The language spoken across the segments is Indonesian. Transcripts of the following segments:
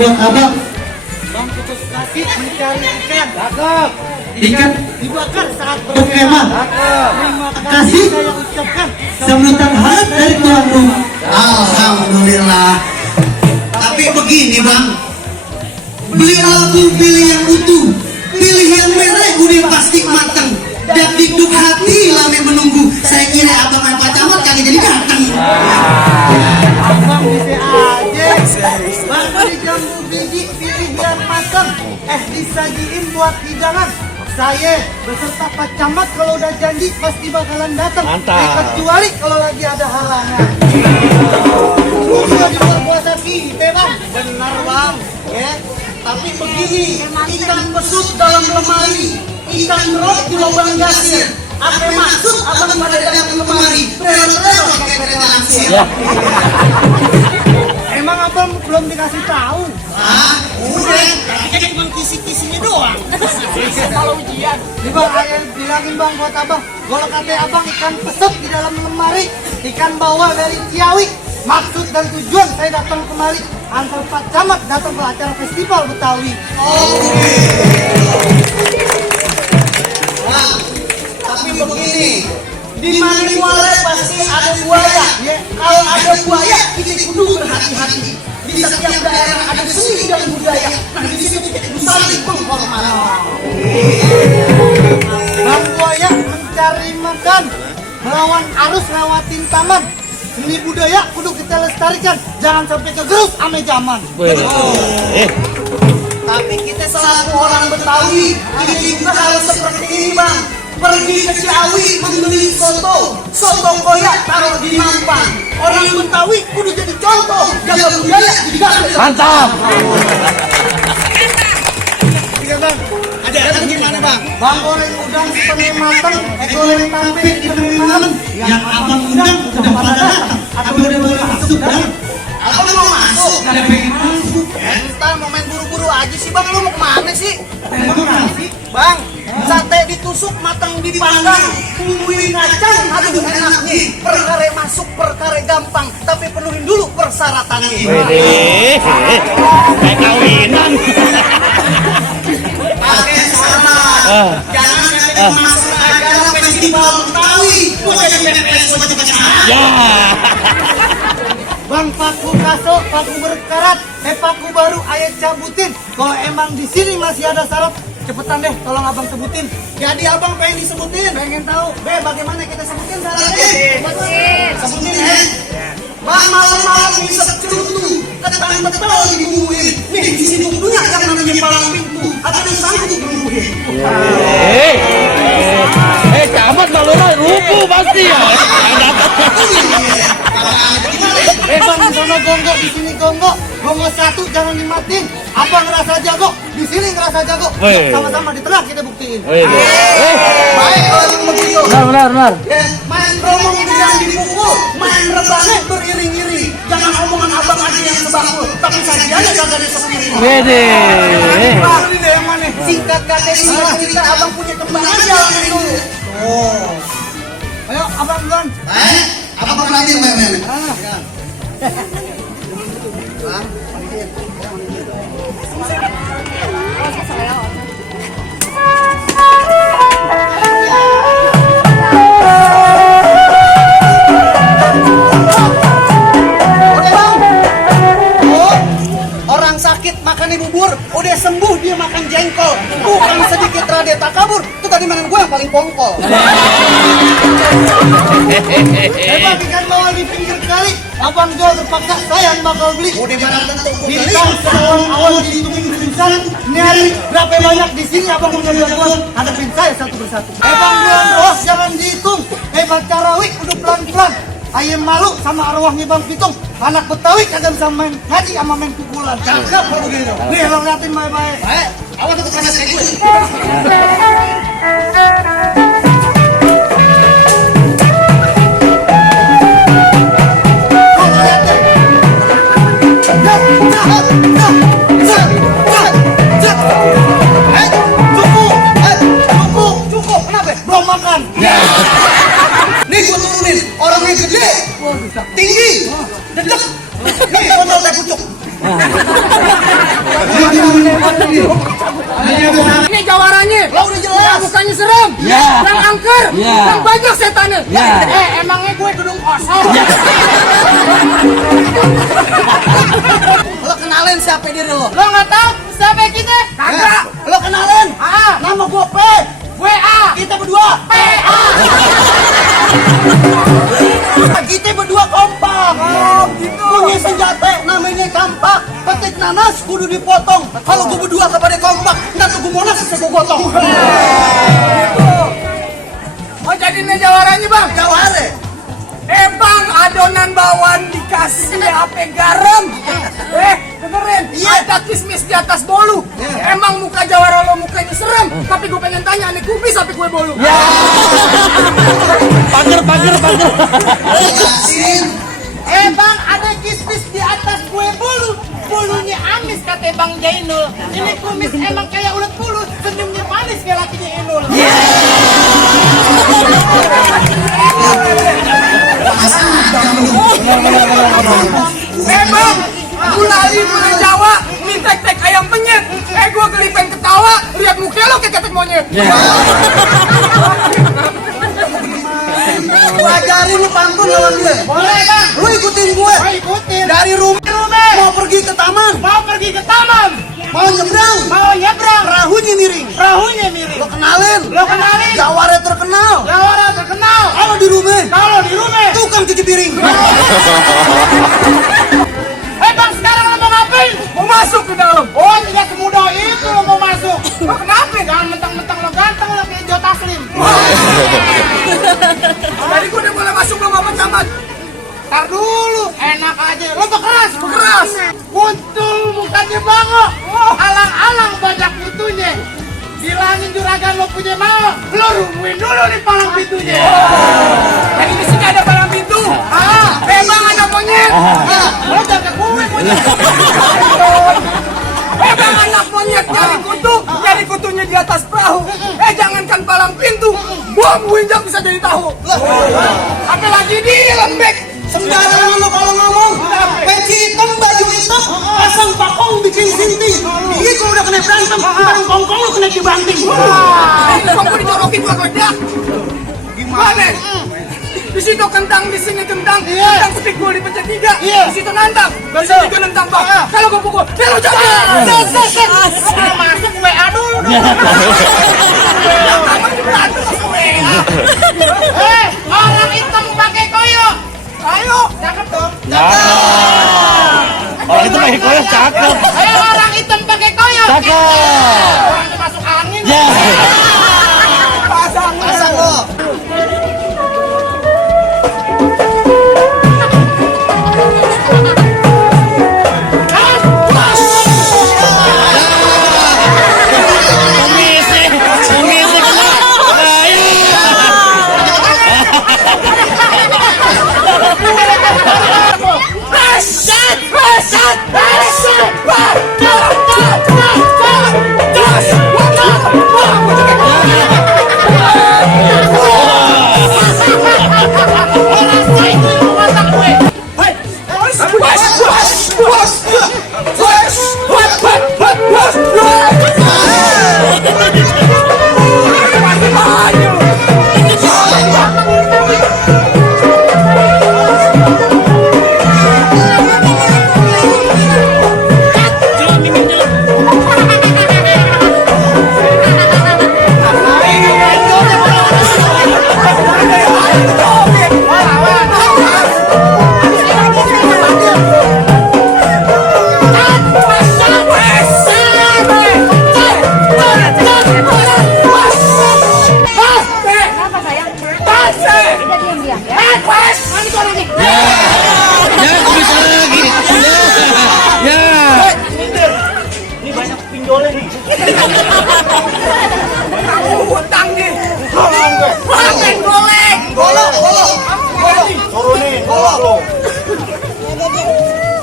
buat abang. Bang putus kasih mencari ikan. Cakep. Ikan Dibakar saat berkemah. Terima Kasih. kasih saya ucapkan. Sambutan hangat dari tuan rumah. Alhamdulillah. Tapi begini bang, beli labu pilih yang utuh, pilih yang merah udah pasti matang. Dan dikduk hati lame menunggu. Saya kira abang main Pak Camat kagak jadi datang. Abang bisa aja. Bang beli jambu biji pilih biar matang. Disajiin buat hidangan. Saya beserta Pak Camat kalau udah janji pasti bakalan datang. Mantap. Kecuali kalau lagi ada halangan. Udah di luar puasa kita bang. Benar bang. Ya. Tapi begini, ikan besut dalam lemari, ikan rot di lubang gasir. Apa maksud abang pada datang kemari? Rewel-rewel pakai kereta langsir. Ya. Emang abang belum dikasih tahu? Ah, udah. Kayaknya cuma kisi-kisinya doang. Kalau ujian. Nih bang, ayah bilangin bang buat abang. Kalau kata abang ikan pesut di dalam lemari, ikan bawal dari Ciawi. Maksud dan tujuan saya datang kemari antar Pak Camat datang ke acara festival Betawi. Bang, tapi begini, Di mana muara pasti ada buaya. Ya, kalau ada buaya kita kudu berhati-hati. Di setiap daerah ada seni dan budaya. Nah di situ kita kudu saling penghormatan. Bang buaya mencari makan, melawan arus lewatin taman. Seni budaya kudu kita lestarikan, jangan sampai kegerus ame zaman. tapi kita selaku orang Betawi, kita juga harus seperti ini bang. Pergi ke Ciawi membeli soto, soto koyak taruh di mampang. Orang Betawi kudu jadi contoh, jaga budaya dijaga. Mantap. Iya bang. Ada gimana bang? Bang goreng udang setengah matang, goreng tempe di tengah. Yang abang undang udah pada datang. Apa udah boleh masuk dan Abang mau masuk? ada pengen masuk. Entar mau main buru-buru aja sih bang, lu mau kemana sih? Memang nasi. Bang, sate ditusuk matang dipanggang, bumbuin kacang, aduh enaknya. Perkara masuk, perkara gampang, tapi penuhin dulu persyaratannya. Kayak kawinan. Pakai sama, jangan sampai masuk acara festival Betawi, udah pepes macam-macam. Ya. Bang paku kaso, paku berkarat, paku baru ayat cabutin. Kalau emang di sini masih ada syarat, cepetan deh, tolong abang sebutin. Jadi abang pengen disebutin? Pengen tahu, bagaimana kita sebutin syaratnya? Sebutin ya. Bang malam-malam ngisep cerutu, ketan betul dibumbuin. Nih di sini punya yang namanya palang pintu, atau disangkut bumbuin. Camat kalau lupu pasti ya. Bang di sana gonggok, di sini gonggok. Gonggok satu jangan dimatiin. Abang ngerasa jago, di sini ngerasa jago. Weh. Sama-sama di tengah kita buktiin. Baik kalau begitu. Benar. Main romong yang dipukul, main rebane beriring-iring. Jangan omongan abang aja yang sebakul, tapi sajiannya kagak ada sepiring. Wede. Bang, ini deh yang mana? Singkat kata singkat cerita, abang punya kembangan jalanin dulu. Ayo, abang duluan. Baik, abang perhatiin baik-baik. Orang sakit makan bubur, udah sembuh dia makan jengkol. Bukan sedikit rada tak kabur, itu tadi mainan gue yang paling pongkol. Bang ikan bawal di pinggir kali, abang jual terpaksa saya yang bakal beli. Udah barang tentu Bintang seawal-awal dihitungin bintang, nyari berapa banyak di sini abang punya jagoan, hadapin saya satu persatu. Bang bulan roh jangan dihitung, Bang Carawik udah pelan-pelan. Ayam malu sama arwahnya Bang Pitung. Anak Betawi kagak bisa main ngaji sama main pukulan. Cakep kalau begitu. Nih lo liatin baik-baik. Baik, awas tuh panas kayak gue. Lo liatin. Cukup. Kenapa? Belum makan. Nih gue turunin, orangnya gede, tinggi, dedek. Nih, kontrol teh pucuk. Ini jawarannya. Lo udah jelas. Mukanya serem. Ya. Yang angker. Ya. Yang banyak setannya. Ya. Emangnya gue gedung kosong. Lo kenalin siapa diri lo? Lo nggak tahu siapa kita? Kagak. Lo kenalin? Ah. Nama gua P. Gue A. Kita berdua PA. Kita berdua kompak. Punya senjata namanya kampak. Petik nanas kudu dipotong. Kalau gua berdua kepada kompak, nanti gua mau nasi saya gua potong. Oh jadi ini jawarannya bang? Jaware. Bang, adonan bawang dikasih ape garam. Dengerin, ada kismis di atas bolu. Emang muka Jawara lo mukanya serem, tapi gue pengen tanya, nih kubis apa kue bolu? Pager. Jelasin. Bang, ada kismis di atas kue bolu. Bolunya amis kata Bang Jainul. Ini kumis emang kayak ulet bulu, senyumnya manis kayak lakinya Inul. Bang, gulali gula Jawa, minta tek ayam penyet. Gue kelipeng ketawa, lihat muka lo kayak ketek monyet. Gua ajarin lu pantun lawan gue. Boleh bang. Lu ikutin gue. Mau ikutin. Dari rumah mau pergi ke taman. Mau pergi ke taman. Mau nyebrang. Mau nyebrang. Perahunya miring. Perahunya miring. Lo kenalin. Lo kenalin. Jawara terkenal. Jawara terkenal. Kalau di rumah Kalau di rumah. tukang cuci piring. Bang, sekarang lo mau ngapain? Mau masuk ke dalam. Oh, tidak semudah itu lo mau masuk. Lo kenapa? Jangan mentang-mentang lo ganteng lo kayak Joe Taslim. Tadi gue udah boleh masuk belum apa camat? Ntar dulu, enak aja. Lo bekeras. Kuntul bukannya bangok. Alang-alang banyak pintunya. Bilangin juragan lo punya mau. Lo rumuin dulu nih palang pintunya. Jadi di sini ada palang pintu. Bang ada monyet. Lo jaga gue monyet. Bang anak monyet nyari kutunya di atas perahu. Jangankan palang pintu, bom winjak bisa jadi tahu. Apalagi di lembek. Sembarangan lo kalau ngomong. Peci hitam, baju hitam, pasang pakong bikin sinting. Ini kalau udah kena berantem, barang kongkong lo kena dibanting. Kok gue dijorokin gua geledak? Gimana? Di situ kentang, di sini kentang, kentang speak gue dipencet 3. Di situ nantang, di sini juga nantang bang. Kalau gue pukul, dia lo jatuh. Masuk WA dulu dong. Orang hitam pakai koyo. Ayo, cakep dong. Oh itu pakai koyo cakep. Ayo orang hitam pakai koyo. Cakep. Orang masuk angin. Ya. Pasang lo. Komisi kena.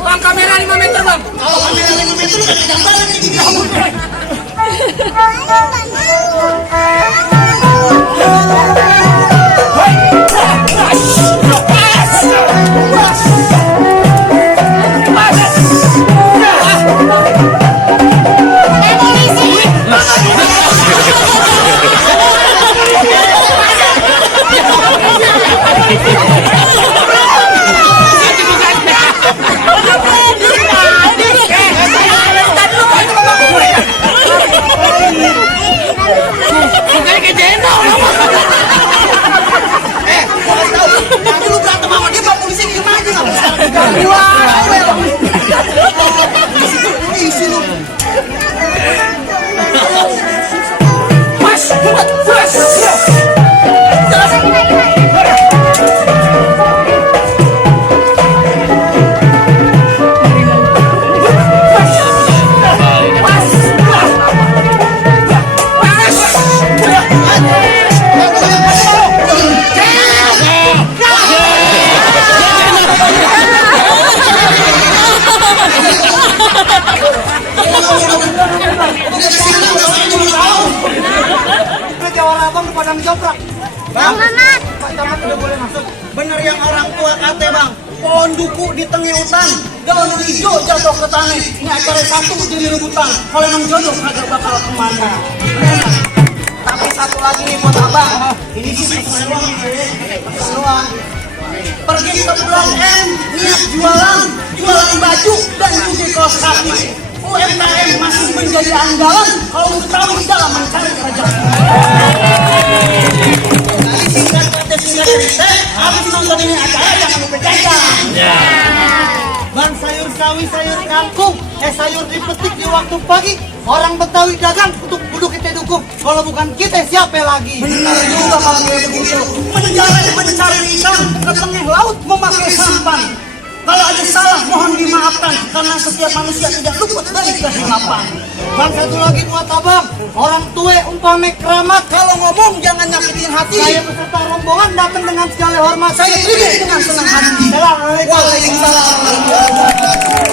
Bang, kamera 5 meter bang. Kalau kamera 5 meter lu kasih gambaran nih gini. ketoprak. Bang, Pak Camat udah boleh masuk. bener yang orang tua kate bang, pohon duku di tengah hutan, daun hijau jatuh ke tanah. Ini acara satu jadi rebutan, kalau emang jodoh kagak bakal kemana. Tapi satu lagi nih buat abang, ini sih pesan doang. Pergi ke Blok M, niat jualan baju dan cuci kaos kaki. UMKM masih menjadi andalan kalau Betawi dalam mencari rezeki. Singkat kata habis nonton ini acara jangan lupa jajan. Bang, sayur sawi, sayur kangkung, sayur dipetik di waktu pagi. Orang Betawi dagang untuk duduk kita dukung. Kalau bukan kita siapa lagi? Benar juga kalau begitu. Menjalan mencari ikan ke tengah laut memakai sampan. Kalau ada salah mohon dimaafkan karena setiap manusia tidak luput dari kesilapan. Bang, satu lagi buat abang. Orang tua umpame keramat. Kalau ngomong jangan nyakitin hati. Saya beserta rombongan datang dengan segala hormat. Saya terima dengan senang hati. Assalamualaikum. Waalaikumsalam.